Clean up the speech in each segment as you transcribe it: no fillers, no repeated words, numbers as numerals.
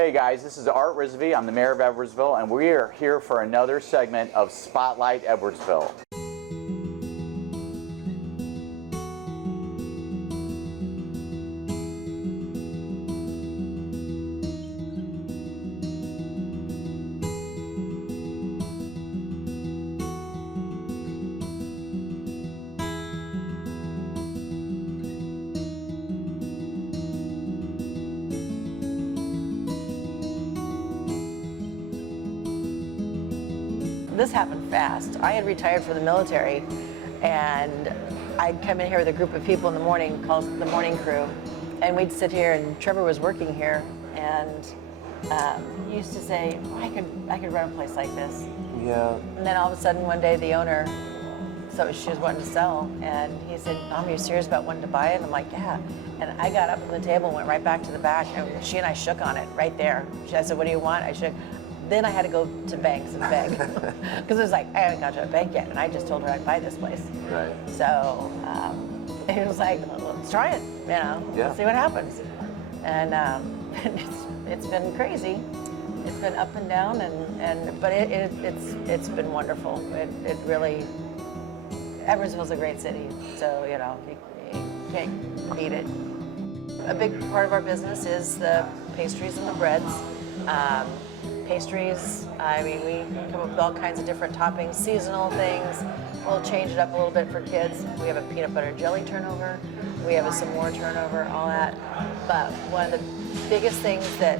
Hey guys, this is Art Risby. I'm the mayor of Edwardsville, and we are here for another segment of Spotlight Edwardsville. This happened fast. I had retired from the military, and I'd come in here with a group of people in the morning called the morning crew, and we'd sit here, and Trevor was working here, and he used to say, I could run a place like this. Yeah. And then all of a sudden one day the owner, so she was wanting to sell, and he said, Mom, are you serious about wanting to buy it? And I'm like, yeah. And I got up from the table and went right back to the back, and she and I shook on it right there. I said, what do you want? I shook. Then I had to go to banks and beg, because it was like, I haven't got to a bank yet, and I just told her I'd buy this place. Right. So it was like, well, let's try it, let's see what happens. And it's been crazy. It's been up and down, but it's been wonderful. It really, Edwardsville's a great city, so you can't beat it. A big part of our business is the pastries and the breads. Pastries, I mean, we come up with all kinds of different toppings, seasonal things. We'll change it up a little bit for kids. We have a peanut butter jelly turnover. We have a s'more turnover, all that. But one of the biggest things that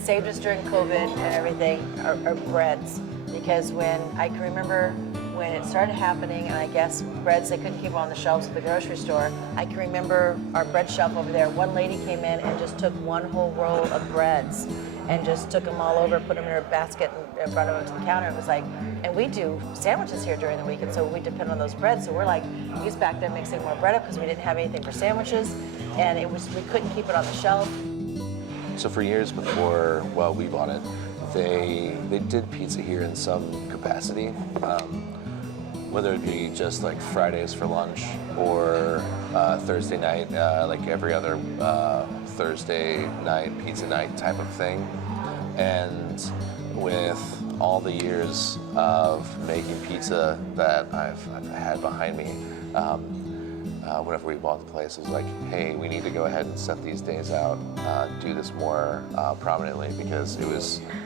saved us during COVID and everything are breads. Because I can remember when it started happening, and I guess breads, they couldn't keep them on the shelves at the grocery store. I can remember our bread shelf over there. One lady came in and just took one whole roll of breads and just took them all over, put them in her basket, and brought them to the counter. It was like, and we do sandwiches here during the week, and so we depend on those breads. So we're like, he's back there mixing more bread up because we didn't have anything for sandwiches, and we couldn't keep it on the shelf. So for years before, we bought it, they did pizza here in some capacity, whether it be just like Fridays for lunch or Thursday night, like every other Thursday night, pizza night type of thing. And with all the years of making pizza that I've had behind me, whenever we bought the place, it was like, hey, we need to go ahead and set these days out, do this more prominently, because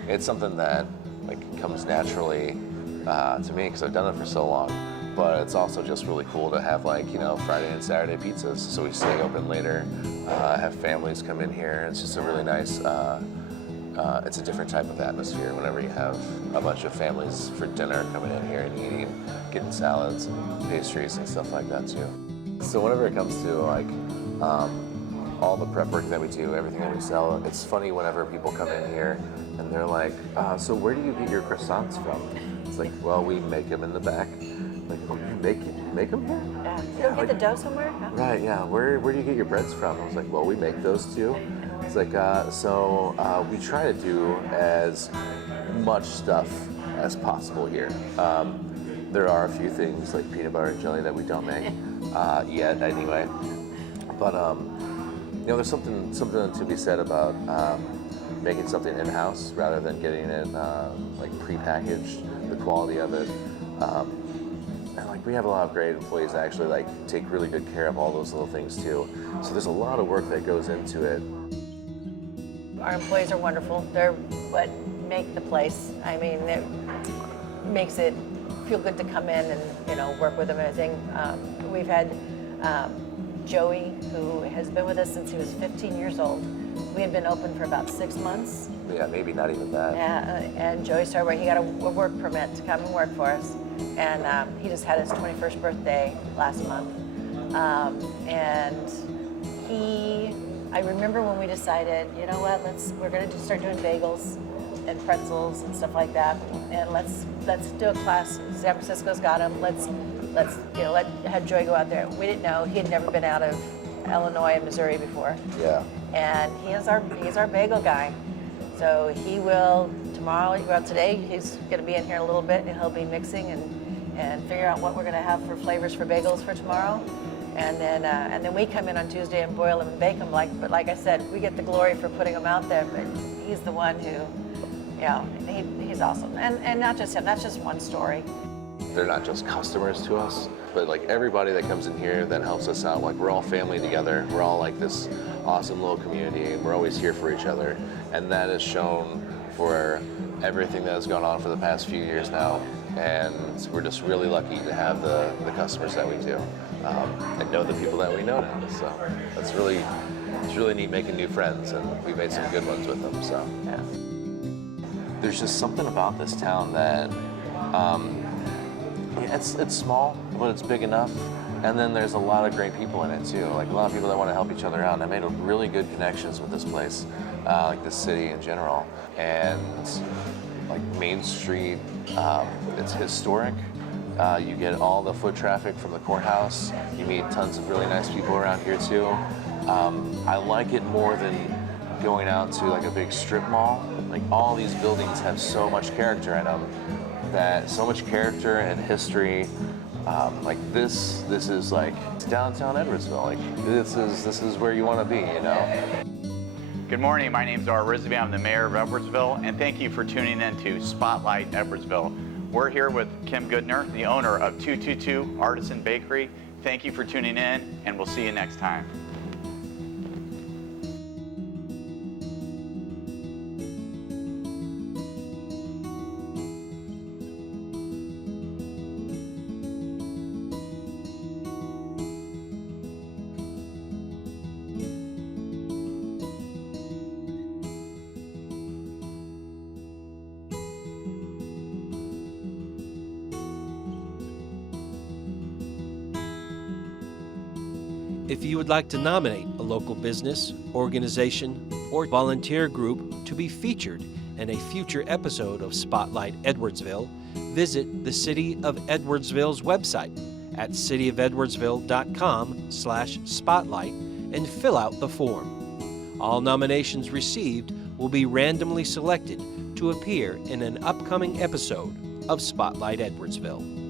it's something that comes naturally to me because I've done it for so long. But it's also just really cool to have Friday and Saturday pizzas, so we stay open later, have families come in here. It's just a really nice, it's a different type of atmosphere whenever you have a bunch of families for dinner coming in here and eating, getting salads and pastries and stuff like that too. So whenever it comes to all the prep work that we do, everything that we sell, it's funny whenever people come in here and they're like, so where do you get your croissants from? It's like, well, we make them in the back. Like, oh, you make them here? Yeah. You don't get the dough somewhere? No? Right, yeah. Where do you get your breads from? I was like, well, we make those too. It's like, we try to do as much stuff as possible here. There are a few things like peanut butter and jelly that we don't make yet anyway. But, there's something to be said about making something in-house rather than getting it prepackaged, the quality of it. And we have a lot of great employees that actually take really good care of all those little things too. So there's a lot of work that goes into it. Our employees are wonderful. They're what make the place. I mean, it makes it feel good to come in and work with them and everything. We've had Joey, who has been with us since he was 15 years old. We had been open for about 6 months. Yeah, maybe not even that. Yeah, and Joey started working. He got a work permit to come and work for us. And he just had his 21st birthday last month. And I remember when we decided, you know what, we're gonna start doing bagels and pretzels and stuff like that. And let's do a class. San Francisco's got them. Let's have Joey go out there. We didn't know, he had never been out of Illinois and Missouri before. Yeah. And he's our bagel guy. So he will tomorrow, well today, he's gonna be in here in a little bit and he'll be mixing and figure out what we're gonna have for flavors for bagels for tomorrow. And then we come in on Tuesday and boil them and bake them. But like I said, we get the glory for putting them out there. But he's the one who, he's awesome. And not just him. That's just one story. They're not just customers to us, but like everybody that comes in here that helps us out, like we're all family together. We're all like this awesome little community, and we're always here for each other. And that is shown for everything that has gone on for the past few years now. And we're just really lucky to have the customers that we do, and know the people that we know now. So it's really neat making new friends, and we've made some good ones with them. So there's just something about this town that it's small, but it's big enough. And then there's a lot of great people in it too, like a lot of people that want to help each other out. And I made really good connections with this place, like the city in general. And like Main Street, it's historic. You get all the foot traffic from the courthouse. You meet tons of really nice people around here too. I like it more than going out to like a big strip mall. Like all these buildings have so much character in them, so much character and history. Like this is like downtown Edwardsville. Like this is where you want to be, you know. Good morning, my name is Artisan. I'm the mayor of Edwardsville, and thank you for tuning in to Spotlight Edwardsville. We're here with Kim Goodner, the owner of 222 Artisan Bakery. Thank you for tuning in, and we'll see you next time. If you would like to nominate a local business, organization, or volunteer group to be featured in a future episode of Spotlight Edwardsville, visit the City of Edwardsville's website at cityofedwardsville.com/spotlight and fill out the form. All nominations received will be randomly selected to appear in an upcoming episode of Spotlight Edwardsville.